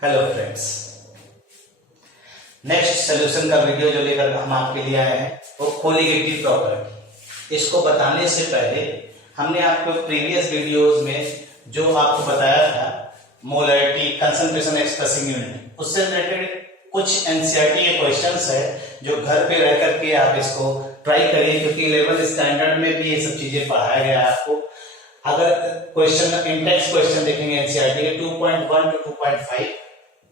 Hello friends, next solution का video जो लेकर हम आपके लिए आए हैं वो कोलिगेटिव प्रॉपर्टी। इसको बताने से पहले हमने आपको प्रीवियस वीडियोस में जो आपको बताया था मोलैरिटी, कंसंट्रेशन, एक्सप्रेसिंग यूनिट, उससे रिलेटेड कुछ एनसीईआरटी के क्वेश्चंस है जो घर पे रह करके आप इसको ट्राई करिए, क्योंकि 11th स्टैंडर्ड में भी ये सब चीजें पढ़ाया गया है आपको। अगर क्वेश्चन इंटेक्स क्वेश्चन देखेंगे एनसीईआरटी के 2.1 to 2.5,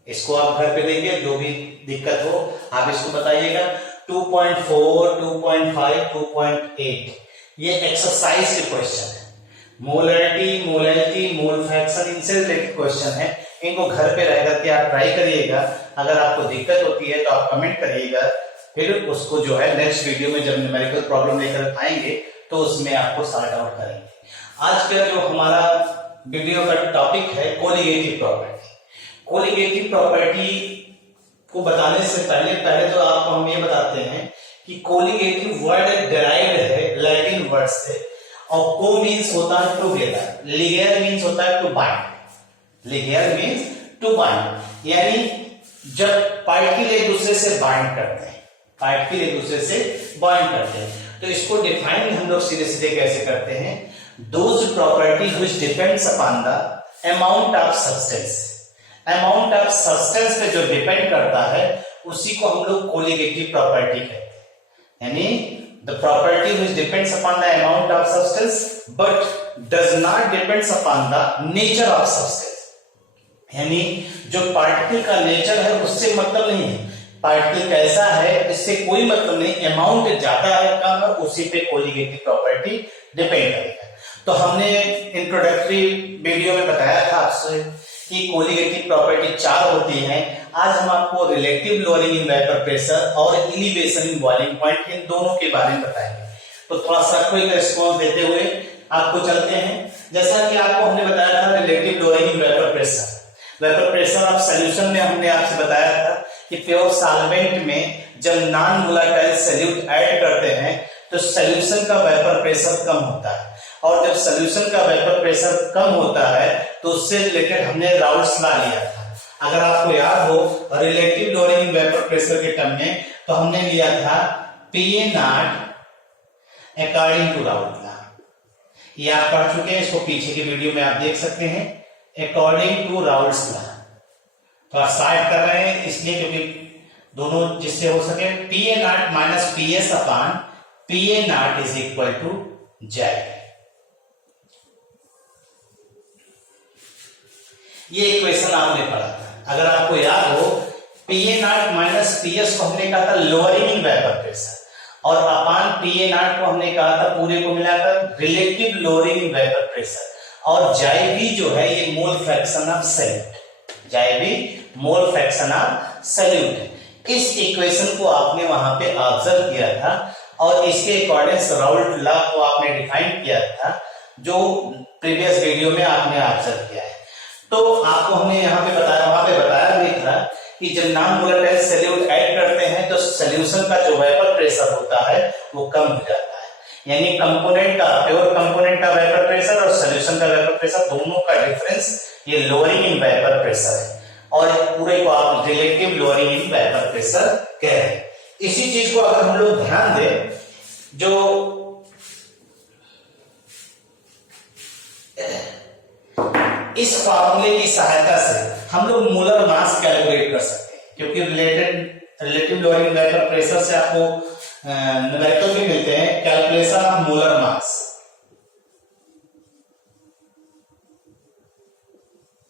इसको आप घर पे देखिए, जो भी दिक्कत हो आप इसको बताइएगा। 2.4, 2.5, 2.8 ये एक्सरसाइज के क्वेश्चन है। मोलैरिटी, मोल फ्रैक्शन, इनसे रिलेटेड क्वेश्चन है। इनको घर पे रह करके आप ट्राई करिएगा। अगर आपको दिक्कत होती है तो आप कमेंट करिएगा, फिर उसको जो है नेक्स्ट वीडियो में जब न्यूमेरिकल प्रॉब्लम लेकर आएंगे तो उसमें आपको सॉर्ट आउट करेंगे। आज का जो हमारा वीडियो का टॉपिक है कोलिगेटिव प्रॉपर्टी। कोलिगेटिव प्रॉपर्टी को बताने से पहले तो आपको हम ये बताते हैं कि कोलिगेटिव वर्ड डिराइव्ड है लैटिन वर्ड से, और को मीन्स होता है टुगेदर, लिगेयर मीन्स होता है to bind. Ligare means to bind, यानी जब पार्टिकल एक दूसरे से बाइंड करते हैं, पार्टिकल एक दूसरे से बाइंड करते हैं। तो इसको डिफाइन हम लोग सीधे सीधे कैसे करते हैं? Those property which depends upon the amount of substance. Amount of substance पे जो डिपेंड करता है उसी को हम लोग कोलिगेटिव प्रॉपर्टी कहते हैं। यानी the property which depends upon the amount of substance but does not depends upon the nature of substance. यानी जो पार्टिकल का नेचर है उससे मतलब नहीं है, पार्टिकल कैसा है इससे कोई मतलब नहीं, अमाउंट ज्यादा है कम है उसी पे कोलिगेटिव प्रॉपर्टी डिपेंड करेगा। तो हमने इंट्रोडक्टरी वीडियो में बताया था आपसे कि कोलिगेटिव प्रॉपर्टी 4 होती हैं। आज हम आपको relative lowering in vapour pressure और एलिवेशन इन बॉइलिंग पॉइंट, इन दोनों के बारे में बताएंगे। तो थोड़ा सा क्विक रिस्पॉन्स देते हुए आपको चलते हैं। जैसा कि आपको हमने बताया था relative lowering in vapour pressure. Vapour pressure of solution में हमने आपसे बताया था कि प्योर सॉल्वेंट में जब नॉन वोलेटाइल सॉल्यूट ऐड करते हैं तो सॉल्यूशन का वेपर प्रेशर कम होता है, और जब सॉल्यूशन का वेपर प्रेशर कम होता है तो उससे रिलेटेड हमने राउल्ट्स लॉ लिया था। अगर आपको याद हो relative lowering in vapour pressure के टर्म में तो हमने लिया था PA not according to Raoult law. ये आप पढ़ चुके हैं, इसको पीछे के वीडियो में आप देख सकते हैं। अकॉर्डिंग टू राउल्ट्स लॉ तो आप साइड कर रहे हैं इसलिए क्योंकि दोनों जिससे हो सके PA not minus PS upon PA not is equal to Z. ये इक्वेशन आपने पढ़ा था। अगर आपको याद हो PA नॉट माइनस PS को हमने कहा था लोअरिंग इन वेपर प्रेशर, और अपॉन PA नॉट को हमने कहा था पूरे को मिलाकर relative lowering in vapour pressure, और JB जो है ये mole fraction of solute, JB mole fraction of solute. इस इक्वेशन को आपने वहां पे ऑब्जर्व किया था और इसके अकॉर्डिंग राउल्ट लॉ को आपने डिफाइन किया था, जो प्रीवियस वीडियो में आपने ऑब्जर्व किया है। तो आपको हमने यहाँ पे बताया, वहां पे बताया भी था कि जब नॉन वोलेटाइल सॉल्यूट ऐड करते हैं तो सॉल्यूशन का जो वेपर प्रेशर होता है वो कम हो जाता है। यानी कंपोनेंट का, प्योर कंपोनेंट का वेपर प्रेशर और सॉल्यूशन का वेपर प्रेशर दोनों का डिफरेंस ये लोअरिंग इन वेपर प्रेशर है, और पूरे को आप relative lowering in vapour pressure कह रहे हैं। इसी चीज को अगर हम लोग ध्यान दें, जो इस फॉर्मूले की सहायता से हम लोग मोलर मास कैलकुलेट कर सकते हैं, क्योंकि रिलेटिव लोअरिंग वेपर प्रेशर से आपको न्यूमेरिकल भी मिलते हैं, calculation of molar mass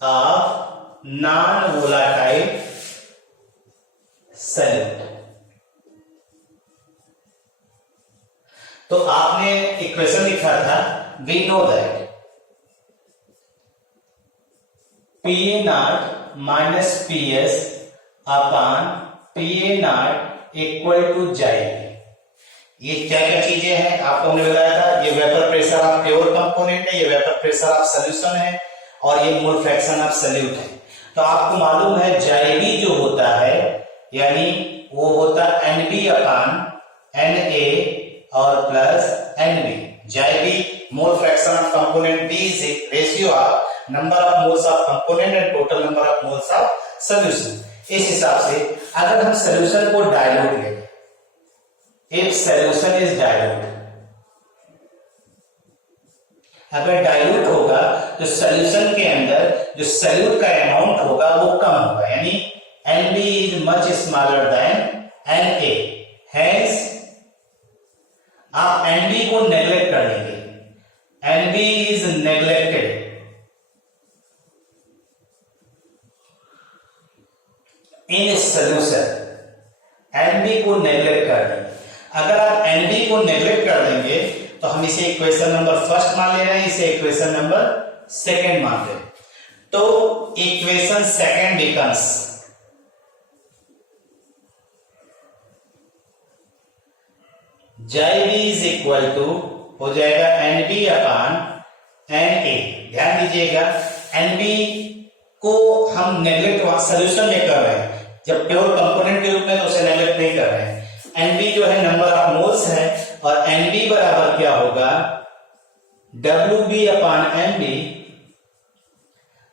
of non volatile solute. तो आपने इक्वेशन लिखा था, we know that PA not minus PS upon PA not equal to JB। ये क्या क्या चीजें हैं आपको हमने बताया था। ये vapour pressure of pure component है, ये वेपर प्रेशर ऑफ सॉल्यूशन है, और ये मोल फ्रैक्शन ऑफ सॉल्यूट है। तो आपको मालूम है JB जो होता है यानी वो होता है NB अपॉन NA और plus NB। JB mole fraction of component B is ratio of number of moles of component and total number of moles of solution. इस हिसाब से अगर हम सोल्यूशन को डाइल्यूट लें, इफ सोल्यूशन इज डाइल्यूट, अगर dilute होगा तो सोल्यूशन के अंदर जो सोल्यूट का अमाउंट होगा वो कम होगा, यानी NB is much smaller than NA, hence आप NB को नेग्लेक्ट कर देंगे, NB is neglected, in solution NB को नेग्लेक्ट कर देंगे। अगर आप NB को नेग्लेक्ट कर देंगे तो हम इसे इक्वेशन नंबर फर्स्ट मान ले रहे हैं, इसे इक्वेशन नंबर सेकंड मान रहे हैं, तो equation second becomes JB is equal to हो जाएगा NB अपान NA। ध्यान दीजिएगा NB को हम नेग्लेक्ट सोल्यूशन में कर रहे हैं, जब प्योर कंपोनेंट के रूप में तो उसे नेग्लेक्ट नहीं कर रहे हैं। NB जो है नंबर ऑफ मोल्स है और NB बराबर क्या होगा WB अपान NB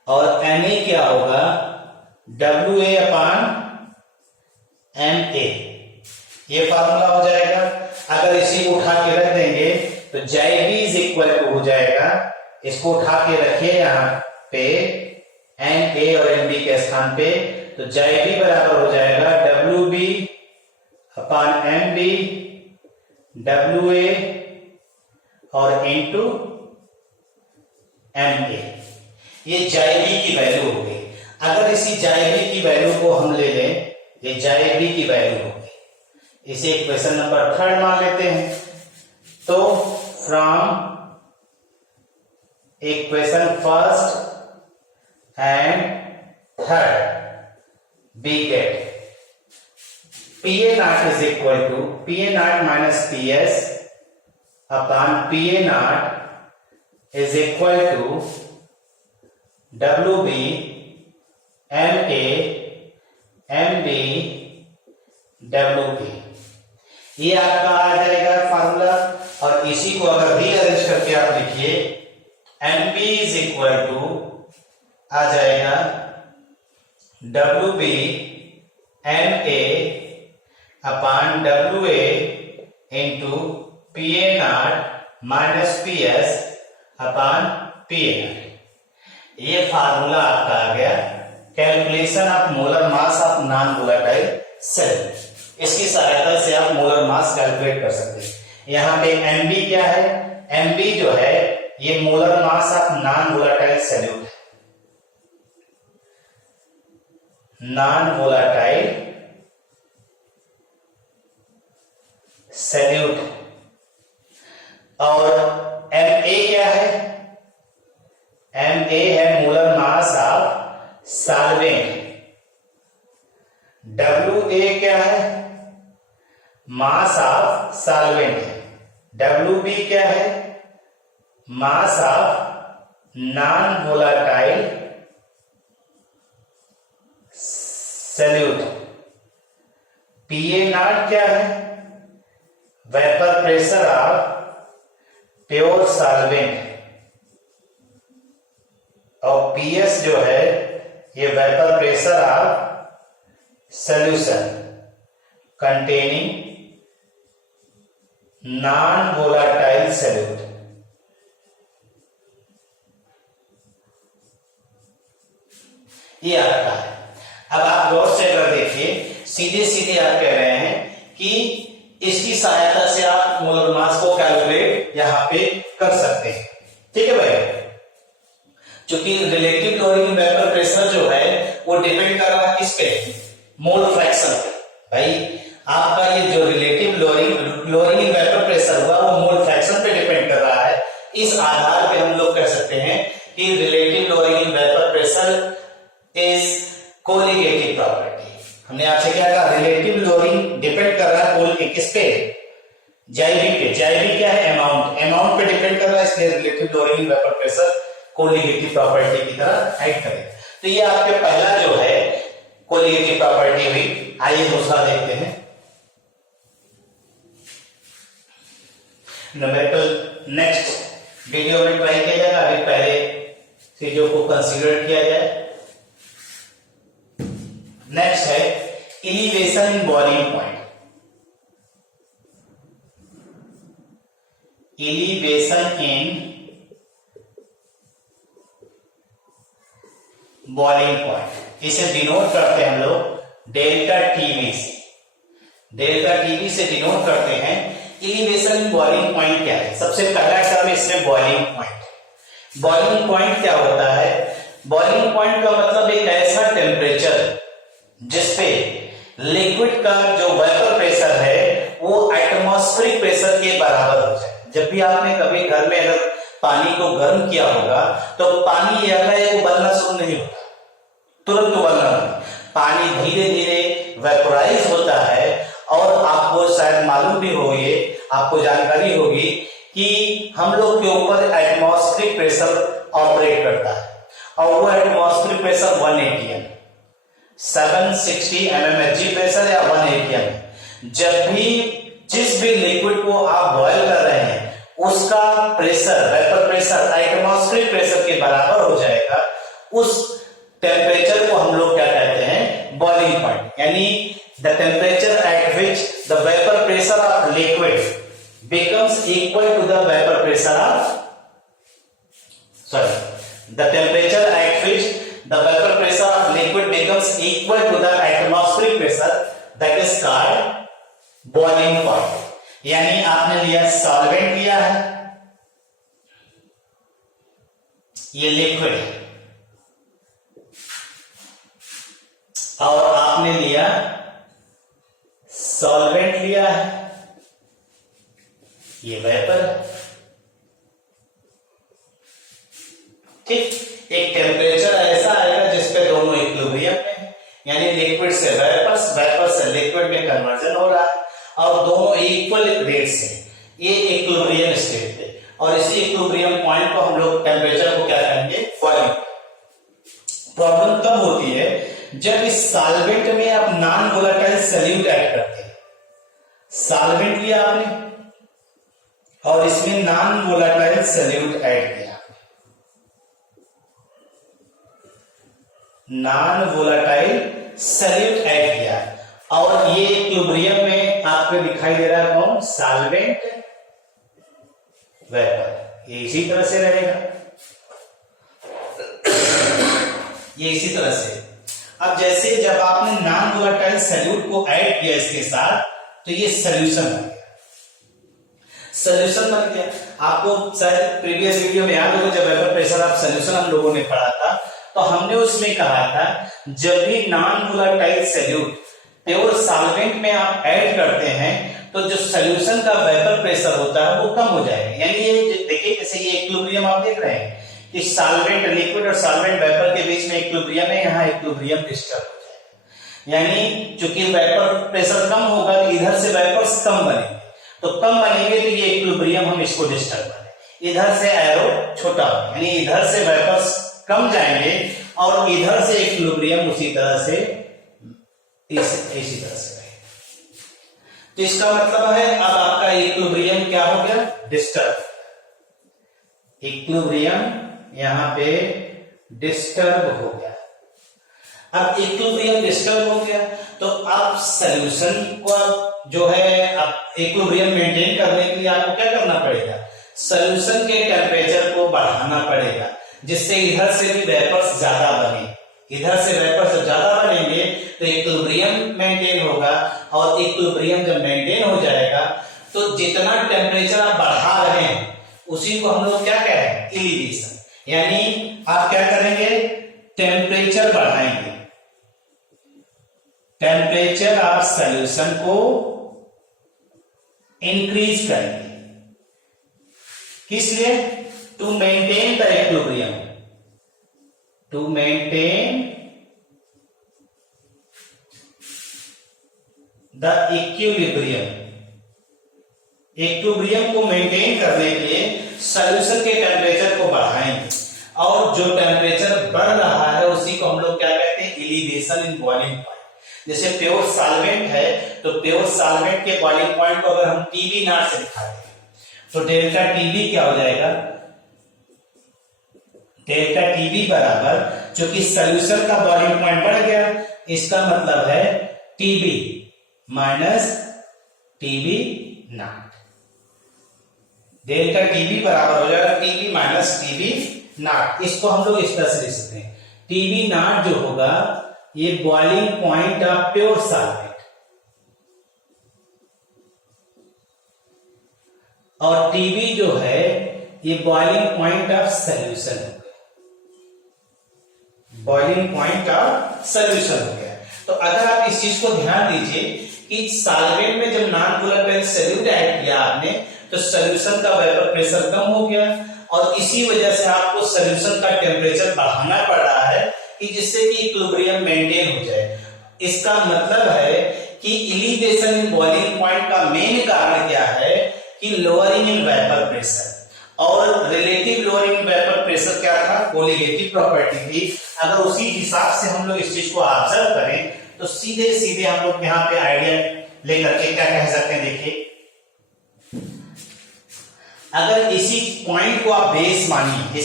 और NA क्या होगा WA अपान NA। ये फार्मूला हो जाएगा। अगर इसी को उठा के रख देंगे तो JB इज इक्वल टू हो जाएगा, इसको उठा के रखिए यहाँ पे NA और NB के स्थान पे, तो JB बराबर हो जाएगा WB अपान NB WA और इंटू MA। ये JB की वैल्यू हो गई। अगर इसी JB की वैल्यू को हम ले लें, ये JB की वैल्यू हो गई, इसे इक्वेशन नंबर थर्ड मान लेते हैं। तो from equation first and third we get PA naught is equal to PA naught minus PS upon PA naught is equal to WB MA MB WB। ये आपका आ जाएगा फार्मूला, और इसी को अगर रीअरेंज करके आप लिखिए MB इज इक्वल टू आ जाएगा WB MA upon WA into PA not minus PS upon PA not. ये फार्मूला आपका आ गया calculation of molar mass of non volatile cell. इसकी सहायता से आप मोलर मास कैलकुलेट कर सकते हैं। यहाँ पे MB क्या है, MB जो है ये molar mass of non volatile solute है, नॉन वोलेटाइल सॉल्यूट। और MA क्या है, MA है molar mass of solvent. WA क्या है, मास ऑफ सॉल्वेंट है। WB क्या है, मास of non volatile solute. PA not क्या है, vapour pressure of pure solvent. और PS जो है ये vapour pressure of solution containing non volatile solute. ये आपका है। अब आप गौर से अगर देखिए, सीधे सीधे आप कह रहे हैं कि इसकी सहायता से आप मोलर मास को कैलकुलेट यहां पे कर सकते हैं। ठीक है भाई, क्योंकि रिलेटिव लोअरिंग वेपर प्रेशर जो है वो डिपेंड कर रहा है किस पे, मोल फ्रैक्शन पे। भाई आपका ये जो रिलेटिव लोअरिंग वेपर प्रेशर हुआ वो मोल फ्रैक्शन पे डिपेंड कर रहा है। इस आधार पे हम लोग कह सकते हैं कि relative lowering vapour pressure is colligative property. हमने आपसे क्या कहा, रिलेटिव लोअरिंग डिपेंड कर रहा है किस पे, JB पे। JB क्या है, अमाउंट पे डिपेंड कर रहा है, इसलिए relative lowering vapour pressure colligative property की तरह एक्ट करेगा। तो ये आपके पहला जो है कोलिगेटिव प्रॉपर्टी हुई। आइए दूसरा देखते हैं। न्यूमेरिकल नेक्स्ट वीडियो में ट्राई किया जाएगा, अभी पहले चीजों को कंसीडर किया जाए। नेक्स्ट है इलिवेशन इन बॉइलिंग पॉइंट। इलिवेशन इन बॉइलिंग पॉइंट, इसे डिनोट करते हैं हम लोग डेल्टा टीवी से। डेल्टा टीवी से डिनोट करते हैं। इलिवेशन इन बॉइलिंग पॉइंट क्या है? सबसे पहला टर्म इसमें बॉइलिंग पॉइंट। बॉइलिंग पॉइंट क्या होता है? बॉइलिंग पॉइंट का मतलब एक ऐसा टेम्परेचर जिसपे लिक्विड का जो वेपर प्रेशर है वो एटमॉस्फेरिक प्रेशर के बराबर हो जाए। जब भी आपने कभी घर में अगर पानी को गर्म किया होगा तो पानी उबलना शुरू नहीं होता, तुरंत उबलना नहीं, पानी धीरे धीरे वेपोराइज होता है। और आपको शायद मालूम भी होगी, आपको जानकारी होगी कि हम लोग के ऊपर एटमॉस्फेरिक प्रेशर ऑपरेट करता है और वो एटमॉस्फेरिक प्रेशर 180 है, 760 mmHg प्रेशर या 180 है। जब भी जिस भी लिक्विड को आप बॉयल कर रहे हैं उसका pressure, vapour pressure atmospheric pressure के बराबर हो जाएगा, उस टेम्परेचर को हम लोग क्या कहते हैं? Boiling point. यानी the temperature at which the vapour pressure of liquid becomes equal to the vapour pressure of the temperature at which the vapor pressure of liquid becomes equal to the atmospheric pressure, that is called boiling point। यानी आपने लिया solvent लिया है, ये liquid है, और आपने लिया सॉल्वेंट लिया है, ये वेपर है। ठीक, एक टेम्परेचर ऐसा आएगा जिसपे दोनों इक्विलिब्रियम में है, यानी लिक्विड से वेपर्स, वेपर से लिक्विड में कन्वर्जन हो रहा है और दोनों इक्वल रेट से, ये इक्विलिब्रियम स्टेट पे। और इसी इक्विलिब्रियम पॉइंट को हम लोग टेम्परेचर को क्या कहेंगे? बॉइलिंग। प्रॉब्लम तब होती है जब इस सॉल्वेंट में आप नॉन वोलेटाइल सॉल्यूट ऐड करते हैं। सॉल्वेंट लिया आपने और इसमें नॉन वोलेटाइल सॉल्यूट ऐड किया, नॉन वोलेटाइल सॉल्यूट ऐड किया, और ये इक्विलिब्रियम में आपको दिखाई दे रहा है कौन? Solvent vapour. ये इसी तरह से रहेगा, ये इसी तरह से। अब जैसे जब आपने नॉन वोलेटाइल सॉल्यूट को ऐड किया इसके साथ, तो ये सॉल्यूशन बन गया। सॉल्यूशन बन गया। आपको शायद प्रीवियस वीडियो में याद होगा, जब वेपर प्रेशर ऑफ सॉल्यूशन हम लोगों ने पढ़ा था, तो हमने उसमें कहा था जब भी non volatile solute pure solvent में आप ऐड करते हैं तो जो सॉल्यूशन का वेपर प्रेशर होता है वो कम हो जाएगा। यानी ये देखिए, जैसे ये इक्विलिब्रियम आप देख रहे हैं कि सॉल्वेंट लिक्विड और सॉल्वेंट वेपर के बीच में इक्विलिब्रियम है, यहाँ इक्विलिब्रियम डिस्टर्ब हो जाएगा। यानी चूंकि वेपर प्रेशर कम होगा तो इधर से वेपर्स कम बनेंगे, तो कम बनेंगे तो ये इक्विलिब्रियम हम इसको डिस्टर्ब करें। इधर से एरो छोटा होगा, यानी इधर से वेपर्स कम जाएंगे और इधर से इक्विलिब्रियम उसी तरह से इसी तरह से रहेगा। तो इसका मतलब है अब आपका इक्विलिब्रियम क्या हो गया? डिस्टर्ब। इक्विलिब्रियम यहां पे डिस्टर्ब हो गया। अब इक्विलिब्रियम डिस्टर्ब हो गया तो अब सॉल्यूशन को जो है अब इक्विलिब्रियम मेंटेन करने के लिए आपको क्या करना पड़ेगा? सॉल्यूशन के टेम्परेचर को बढ़ाना पड़ेगा, जिससे इधर से भी वेपर्स ज्यादा बने। इधर से वेपर्स ज्यादा बनेंगे तो इक्विलिब्रियम मेंटेन होगा, और इक्विलिब्रियम जब मेंटेन हो जाएगा तो जितना टेम्परेचर आप बढ़ा रहे हैं उसी को हम लोग क्या कह रहे हैं? इलिवेशन। यानी आप क्या करेंगे? टेम्परेचर बढ़ाएंगे, टेम्परेचर ऑफ सॉल्यूशन को इंक्रीज करेंगे। किस लिए? To maintain the equilibrium, to maintain the equilibrium. Equilibrium को मेंटेन करने के लिए सॉल्यूशन के टेम्परेचर को बढ़ाएंगे, और जो टेम्परेचर बढ़ रहा है उसी को हम लोग क्या कहते हैं? इलिवेशन इन बॉइलिंग पॉइंट। जैसे प्योर सॉल्वेंट है तो प्योर सॉल्वेंट के बॉइलिंग पॉइंट को अगर हम टीबी नॉट से दिखाते हैं तो डेल्टा टीबी क्या हो जाएगा? डेल्टा टीबी बराबर, चूंकि सॉल्यूशन का बॉइलिंग पॉइंट बढ़ गया, इसका मतलब है TB minus TB naught. Delta TB बराबर हो जाएगा टीबी माइनस टीबी नॉट। इसको हम लोग इस तरह से लिख सकते हैं, टीबी नॉट जो होगा ये boiling point of pure solvent, और टीबी जो है ये बॉइलिंग पॉइंट ऑफ सॉल्यूशन हो गया, बॉइलिंग पॉइंट ऑफ सॉल्यूशन हो गया। तो अगर आप इस चीज को ध्यान दीजिए कि सॉल्वेंट में जब नॉन पोलर सॉल्यूट ऐड किया आपने तो सॉल्यूशन का वेपर प्रेशर कम हो गया, और इसी वजह से आपको सॉल्यूशन का टेम्परेचर बढ़ाना पड़ रहा है कि जिससे कि इक्विलिब्रियम मेंटेन हो जाए। इसका मतलब है कि एलिवेशन इन बॉइलिंग पॉइंट का मेन कारण क्या है कि लोअरिंग इन वेपर प्रेशर, और relative lowering in vapour pressure क्या था, कोलिगेटिव प्रॉपर्टी थी। अगर उसी हिसाब से हम लोग इस चीज को ऑब्जर्व करें तो सीधे सीधे हम लोग यहाँ पे आइडिया लेकर के क्या कह सकते हैं, देखिए अगर इसी पॉइंट को आप बेस मानिए,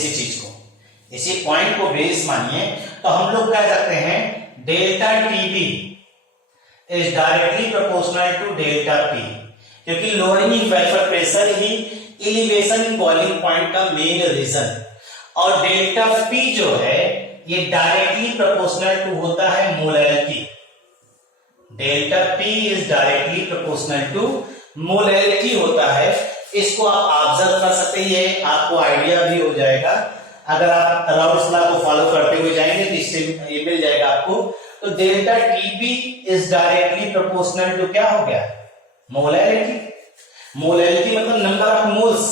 इसी पॉइंट को बेस मानिए तो हम लोग कह सकते हैं delta TB is directly proportional to delta P, क्योंकि लोअरिंग इन वेपर प्रेशर ही एलिवेशन इन बॉइलिंग पॉइंट का मेन रीजन, और डेल्टा पी जो है ये डायरेक्टली प्रोपोर्शनल टू होता है molality. Delta P is directly proportional to molality होता है। इसको आप ऑब्जर्व कर सकते हैं, ये आपको आइडिया भी हो जाएगा। अगर आप राउल्स लॉ को फॉलो करते हुए जाएंगे तो इससे ये मिल जाएगा आपको। तो delta TB is directly proportional to क्या हो गया, मोलैलिटी। मोलैलिटी मतलब number of moles,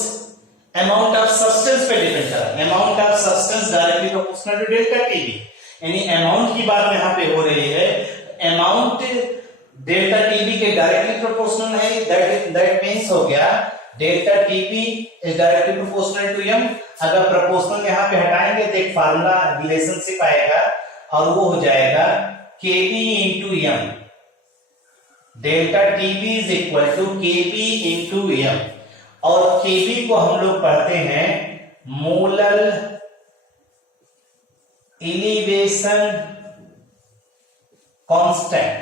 amount of substance पे डिपेंड कर रहा है। Amount of substance directly proportional to delta TB, यानी अमाउंट की बात यहां पे हो रही है। अमाउंट डेल्टा टीबी के डायरेक्टली प्रोपोर्शनल है, दैट मींस हो गया delta TB is directly proportional to M. अगर प्रोपोर्शनल यहां पे हटाएंगे तो एक फार्मूला रिलेशनशिप आएगा और वो हो जाएगा kb into M. Delta TB is equal to kb into M, और kb को हम लोग पढ़ते हैं molar elevation constant,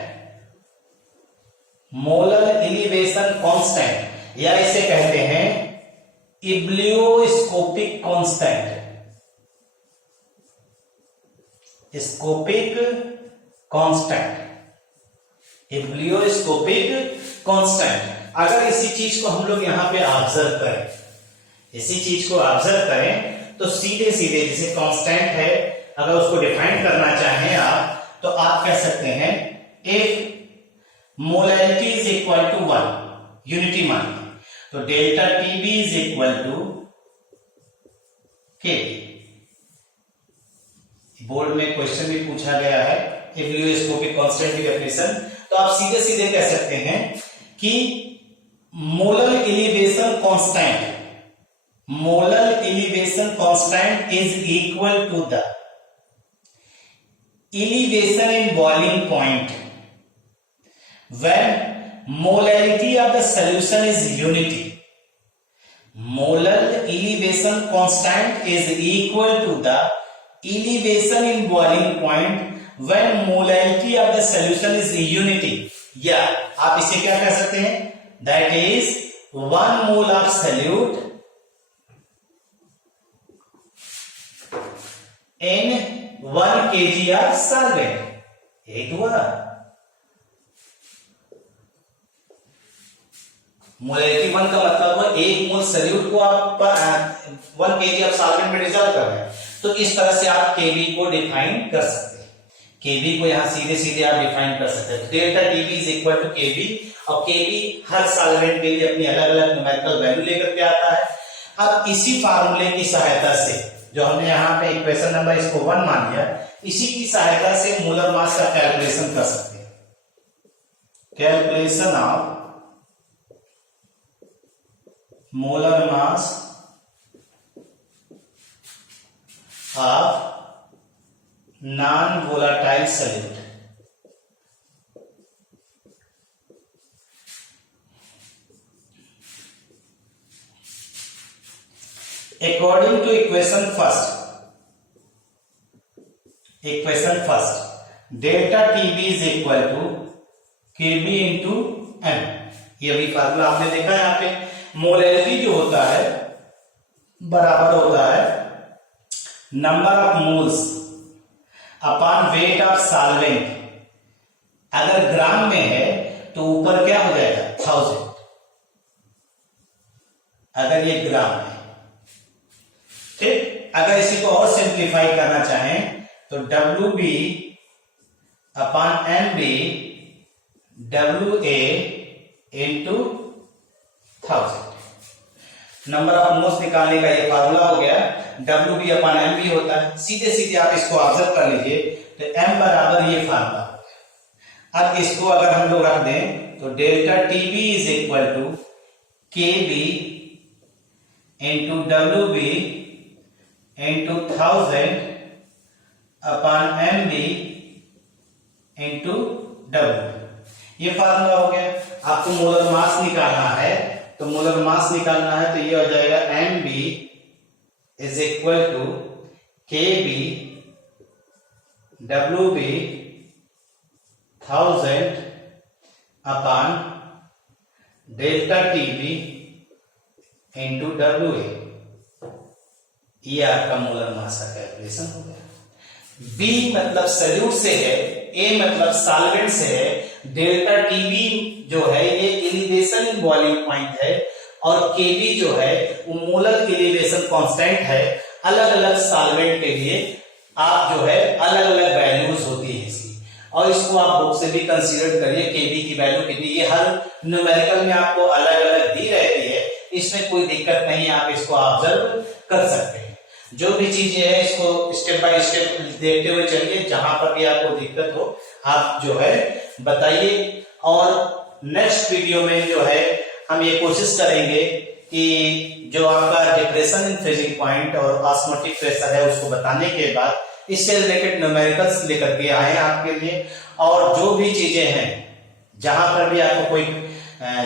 molar elevation constant, या इसे कहते हैं ebullioscopic constant, scopic constant, ebullioscopic constant. अगर इसी चीज को हम लोग यहां पे ऑब्जर्व करें, इसी चीज को ऑब्जर्व करें तो सीधे सीधे जैसे कांस्टेंट है, अगर उसको डिफाइन करना चाहें आप तो आप कह सकते हैं if molality is equal to 1, unity मान, तो delta TB is equal to KB. Board में क्वेश्चन भी पूछा गया है इब्लियोस्कोपिक कांस्टेंट की डेफिनेशन, तो आप सीधे सीधे कह सकते हैं कि molar elevation constant, molar elevation constant is equal to the elevation in boiling point when molarity of the solution is unity. Molar elevation constant is equal to the elevation in boiling point when molarity of the solution is unity. या आप इसे क्या कह सकते हैं, that is 1 mole of solute in 1 kg of solvent। एक हुआ molality 1 का मतलब हुआ 1 मोल सॉल्यूट को आप 1 kg ऑफ सॉल्वेंट में डिसॉल्व कर रहे हैं। तो इस तरह से आप केबी को डिफाइन कर सकते हैं, केबी को यहां सीधे सीधे आप डिफाइन कर सकते हैं। Delta TB is equal to KB, और केबी हर सॉल्वेंट के लिए अपनी अलग अलग न्यूमेरिकल वैल्यू लेकर के आता है। अब इसी फार्मूले की सहायता से जो हमने यहाँ पे इक्वेशन नंबर इसको 1 मान लिया, इसी की सहायता से मोलर मास का कैलकुलेशन कर सकते हैं। Calculation of molar mass of non volatile solute. According to equation first, delta TB is equal to KB into M. ये भी फार्मूला आपने देखा यहाँ पे। मोलैरिटी जो होता है बराबर होता है number of moles upon weight of solvent. अगर ग्राम में है तो ऊपर क्या हो जाएगा 1000, अगर ये ग्राम है। ठीक, अगर इसी को और सिंप्लीफाई करना चाहें तो WB upon MB WA into 1000। Number of moles निकालने का ये फार्मूला हो गया। WB अपॉन MB होता है, सीधे सीधे आप इसको ऑब्जर्व कर लीजिए तो M बराबर ये फार्मूला। अब इसको अगर हम लोग रख दें तो delta TB is equal to KB into WB into 1000 upon MB into W। ये फार्मूला हो गया। आपको मोलर मास निकालना है तो मोलर मास निकालना है तो ये हो जाएगा MB is equal to KB WB 1000 upon delta TB into WA। ये आपका मोलर मास का कैलकुलेशन हो गया। B मतलब सल्यूट से है, A मतलब सॉल्वेंट से है, डेल्टा TB जो है ये एलिवेशन इन बॉइलिंग पॉइंट है और KB जो है वो मोलर एलिवेशन कांस्टेंट है। अलग अलग सॉल्वेंट के लिए आप जो है अलग अलग वैल्यूज होती है इसकी, और इसको आप बुक से भी कंसीडर करिए KB की वैल्यू कितनी। ये हर न्यूमेरिकल में आपको अलग अलग दी रहती है, इसमें कोई दिक्कत नहीं, आप इसको ऑब्जर्व कर सकते हैं। जो भी चीजें है इसको स्टेप बाय स्टेप देखते हुए चलिए, जहां पर भी आपको दिक्कत हो आप जो है बताइए। और नेक्स्ट वीडियो में जो है हम ये कोशिश करेंगे कि जो आपका डिप्रेशन इन फ्रीजिंग पॉइंट और ऑस्मोटिक प्रेशर है उसको बताने के बाद इससे रिलेटेड न्यूमेरिकल्स लेकर के आए आपके लिए। और जो भी चीजें हैं जहां पर भी आपको कोई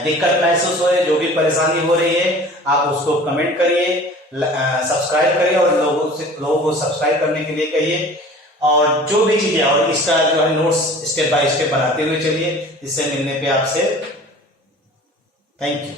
दिक्कत महसूस हो रही है, जो भी परेशानी हो रही है, आप उसको कमेंट करिए, सब्सक्राइब करिए और लोगों को सब्सक्राइब करने के लिए कहिए। और जो भी चीजें और इसका जो है नोट्स स्टेप बाय स्टेप बनाते हुए चलिए। इससे मिलने पे आपसे थैंक यू।